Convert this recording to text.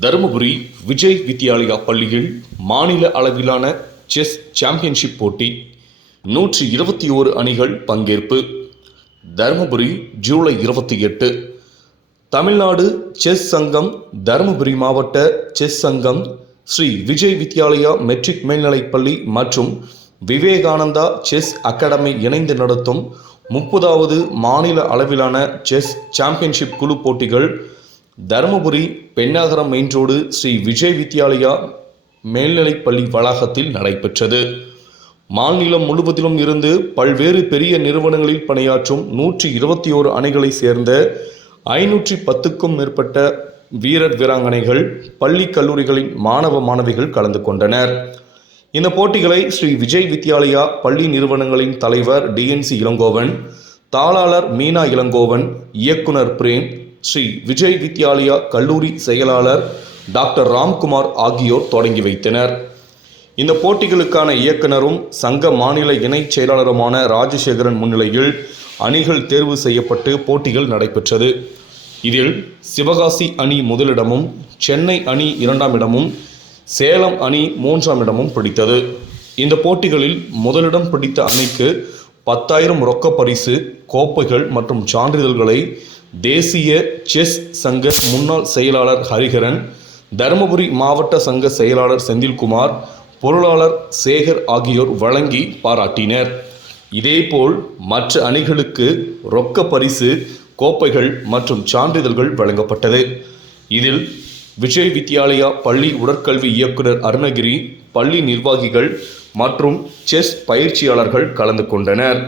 தருமபுரி விஜய் வித்யாலயா பள்ளியில் மாநில அளவிலான செஸ் சாம்பியன்ஷிப் போட்டி 121 அணிகள் பங்கேற்பு. தருமபுரி ஜூலை 28. தமிழ்நாடு செஸ் சங்கம், தருமபுரி மாவட்ட செஸ் சங்கம், ஸ்ரீ விஜய் வித்யாலயா மெட்ரிக் மேல்நிலைப்பள்ளி மற்றும் விவேகானந்தா செஸ் அகாடமி இணைந்து நடத்தும் 30வது மாநில அளவிலான செஸ் சாம்பியன்ஷிப் குழு போட்டிகள் தருமபுரி பெண்ணாகரம் மெயின் ரோடு ஸ்ரீ விஜய் வித்யாலயா மேல்நிலைப்பள்ளி வளாகத்தில் நடைபெற்றது. மாநிலம் முழுவதிலும் இருந்து பல்வேறு பெரிய நிறுவனங்களில் பணியாற்றும் 121 அணிகளை சேர்ந்த 510க்கும் மேற்பட்ட வீரர் வீராங்கனைகள், பள்ளி கல்லூரிகளின் மாணவ மாணவிகள் கலந்து கொண்டனர். இந்த போட்டிகளை ஸ்ரீ விஜய் வித்யாலயா பள்ளி நிறுவனங்களின் தலைவர் DNC இளங்கோவன், தாளாளர் மீனா இளங்கோவன், இயக்குனர் பிரேம், ஸ்ரீ விஜய் வித்யாலயா கல்லூரி செயலாளர் டாக்டர் ராம்குமார் ஆகியோர் தொடங்கி வைத்தனர். இந்த போட்டிகளுக்கான இயக்குனரும் சங்க மாநில இணைச் செயலாளருமான ராஜசேகரன் முன்னிலையில் அணிகள் தேர்வு செய்யப்பட்டு போட்டிகள் நடைபெற்றது. இதில் சிவகாசி அணி முதலிடமும், சென்னை அணி 2ஆம் இடமும், சேலம் அணி 3ஆம் இடமும் பிடித்தது. இந்த போட்டிகளில் முதலிடம் பிடித்த அணிக்கு 10,000 ரொக்க பரிசு, கோப்பைகள் மற்றும் சான்றிதழ்களை தேசிய செஸ் சங்க முன்னாள் செயலாளர் ஹரிஹரன், தருமபுரி மாவட்ட சங்க செயலாளர் செந்தில்குமார், பொருளாளர் சேகர் ஆகியோர் வழங்கி பாராட்டினர். இதேபோல் மற்ற அணிகளுக்கு ரொக்க பரிசு, கோப்பைகள் மற்றும் சான்றிதழ்கள் வழங்கப்பட்டது. இதில் விஜய் வித்யாலயா பள்ளி உடற்கல்வி இயக்குனர் அருணகிரி, பள்ளி நிர்வாகிகள் மற்றும் செஸ் பயிற்சியாளர்கள் கலந்து கொண்டனர்.